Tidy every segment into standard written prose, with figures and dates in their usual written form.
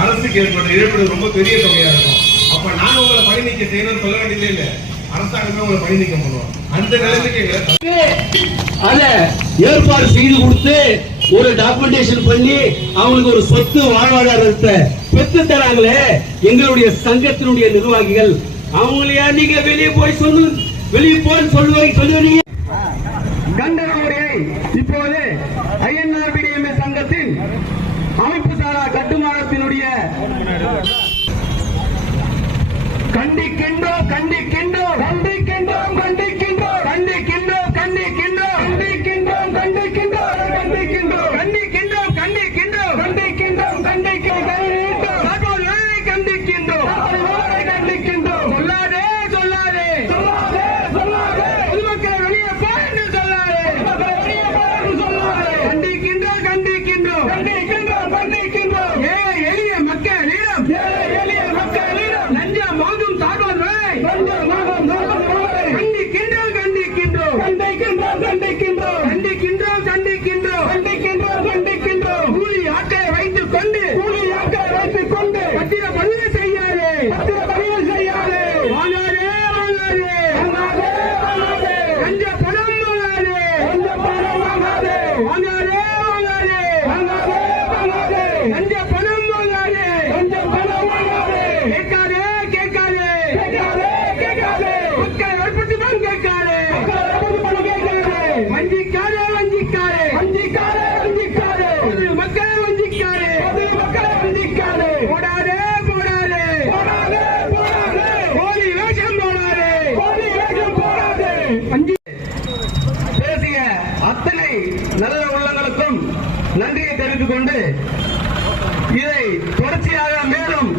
அரசுக்கு ஏற்பட்ட இழப்பீடு ரொம்ப பெரிய தொகையா இருக்கும். அப்ப நான் உங்களை பணி நீக்க செய்யணும்னு சொல்ல வேண்டியதே இல்லை, அரசாங்கமே உங்களை பணி நீக்கம் பண்ணுவோம். அந்த நிலைமைக்கு அத ஏற்பாடு செய்து கொடுத்து ஒரு டாக்குமெண்டேஷன் பண்ணி அவங்களுக்கு ஒரு சொத்து வாழ்வாதாரத்தை பெற்று தராங்களே எங்களுடைய சங்கத்தினுடைய நிர்வாகிகள். அவங்களையா நீங்க வெளியே போய் சொல்லுவீங்க. கண்டன உரையை இப்போது ஐஎன்ஆர்பிடிஎம்ஏ சங்கத்தின் அமைப்பு சாரா கட்டுமானத்தினுடைய கண்டிக்கின்றோம் கண்டிக்கின்றோம் கண்டிக்கின்றோம் கண்டிக்கின்றோம் கண்டிக்கின்றோம் கண்டிக்கின்றோம் கண்டிக்கின்றோம் கண்டிக்கின்றோம் கண்டிக்கின்றோம் கண்டிக்கின்றோம் கண்டிக்கின்றோம் கண்டிக்கின்றோம் கண்டிக்கின்றோம் கண்டிக்கின்றோம். சொல்லாதே சொல்லாதே சொல்லாதே சொல்லாதே பொதுமக்களை வெளியே போய் சொல்லாதே சொல்லாதே. கண்டிக்கின்றோம் கண்டிக்கின்றோம் கண்டிக்கின்றோம் கண்டிக்கின்றோம். எளிய மக்களிடம் எளிய மக்களிடம் லஞ்சம் வாங்கும் சார்பார்களை கண்டிக்கின்றோம் கண்டிக்கின்றோம் கண்டிக்கின்றோம் கண்டிக்கின்றோம் கண்டிக்கின்றோம் கண்டிக்கின்றோம் கண்டிக்கின்றோம் கண்டிக்கின்றோம். கூலி ஆட்டை வைத்துக் கொண்டு கட்டிட பதிவு செய்யாதே வாங்காதே வாங்காதே லஞ்ச பணம் வாங்காதே வாங்காதே லஞ்ச பணம் வாங்காதே கேட்காதே மக்களை வற்புறுத்தி பணம் கேட்காதே வஞ்சிக்காதே மக்களை வஞ்சிக்காதே போடாதே போலி வேஷம் போடாதே. பேசிய அத்தனை நல்ல உள்ளங்களுக்கும் நன்றியை தெரிவித்துக் கொண்டு இதை தொடர்ச்சியாக மேலும்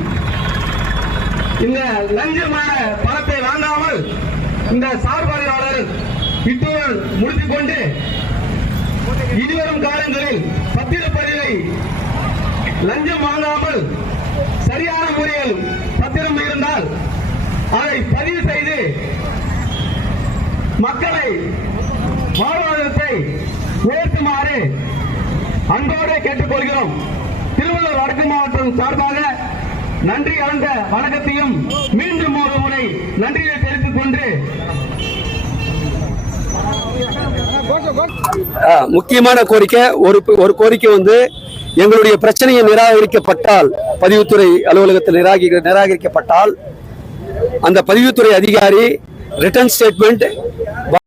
இந்த லஞ்சமான பணத்தை வாங்காமல் இந்த சார்பாளர் இத்துடன் முடித்துக் கொண்டு இனிவரும் காலங்களில் பத்திரப்பதிவை லஞ்சம் வாங்காமல் சரியான முறையில் பத்திரம் இருந்தால் அதை பதிவு செய்து மக்களை வாழ்வாதாரத்தை உயர்த்துமாறு அன்போடு கேட்டுக்கொள்கிறோம். திருவள்ளூர் வடக்கு மாவட்டம் சார்பாக நன்றி கலந்த வணக்கத்தையும் மீண்டும் ஒரு முறை நன்றியை தெரிவித்துக் கொண்டு முக்கியமான கோரிக்கை ஒரு கோரிக்கை வந்து எங்களுடைய பிரச்சனையை நிராகரிக்கப்பட்டால், பதிவுத்துறை அலுவலகத்தில் நிராகரிக்கப்பட்டால் அந்த பதிவுத்துறை அதிகாரி ரிட்டர்ன் ஸ்டேட்மெண்ட்